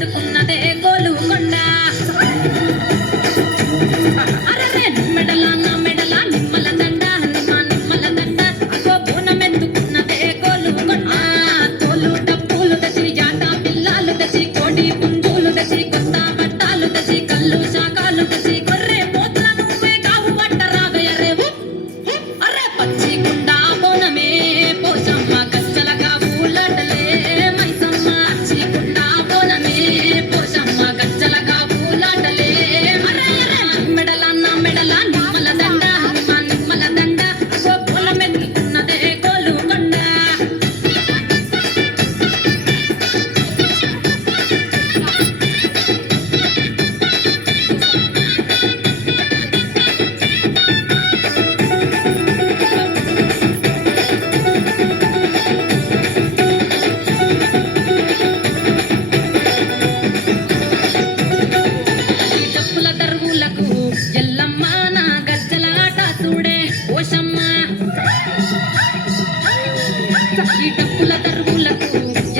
మెత్తుకున్నదే గోలుకొండ అరరే మెడల నా మెడల నిమ్మల దండ నిమ్మల దండ అగో బోనం ఎత్తుకున్నదే గోలుకొండ తోలు డప్పులు దసి జాట పిల్లాలు దసి కోడి పుంజులు దసి కొత్త బట్టాలు దసి కళ్ళు శాకాలు దసి గొర్రె పోతుల నువ్వే కావు పట్ట రావయ్యరే అరే పచ్చి కుండ బోనమే పోషమ్మ గజ్జల కావులాటలే మైసమ్మ పచ్చి కుండ బోనమే పోషమ్మ గజ్జల కావులాటలే అరే మెడల నా మెడల నిమ్మల దండ నిమ్మల దండ అగో బోనం ఎత్తుకున్నదే గోలుకొండ ఈ డప్పుల దరువులకు ఎల్లమ్మ నా గజ్జల ఆట చూడే పోషమ్మ ఈ డప్పుల దరువులకు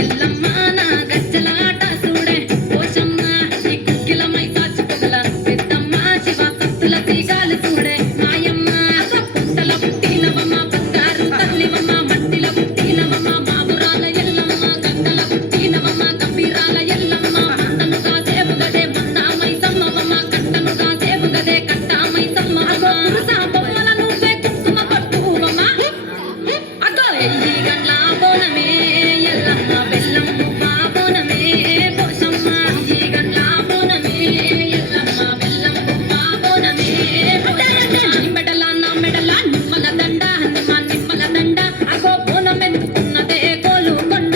ఎల్లమ్మ నా గజ్జల ఆట చూడే పోషమ్మ ఈ కుక్కిల మైసాచి పొగల పెద్దమ్మ శివ సత్తుల తీగాలు చూడే మాయమ్మ పుట్టల పుట్టినవమ్మ బంగారు తల్లివమ్మ మట్టిల పుట్టినవమ్మ మామురాల ఎల్లమ్మ గంగల పుట్టినవమ్మ గంభీరాల ఎల్లమ్మ మంటనుగా సేపుగదే మంద మైసమ్మవమ్మ కట్టనుగా సేపుగదే కట్ట మైసమ్మవమ్మ పురుష బొమ్మల నువ్వే కుంకుమ పట్టువమ్మ అగో ఎల్లి గండ్ల బోనమే ఎల్లమ్మ బెల్లమ్మ బోనమే పోషమ్మ ఈ గండ్ల బోనమే ఎల్లమ్మ బెల్లమ్మ బోనమే మెడల నా మెడల నిమ్మల దండ నిమ్మల దండ అగో బోనం ఎత్తుకున్నదే గోలుకొండ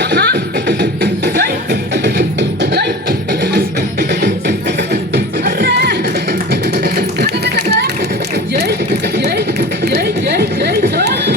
ఆహా జై జై అర్రే జై జై జై జై జై జై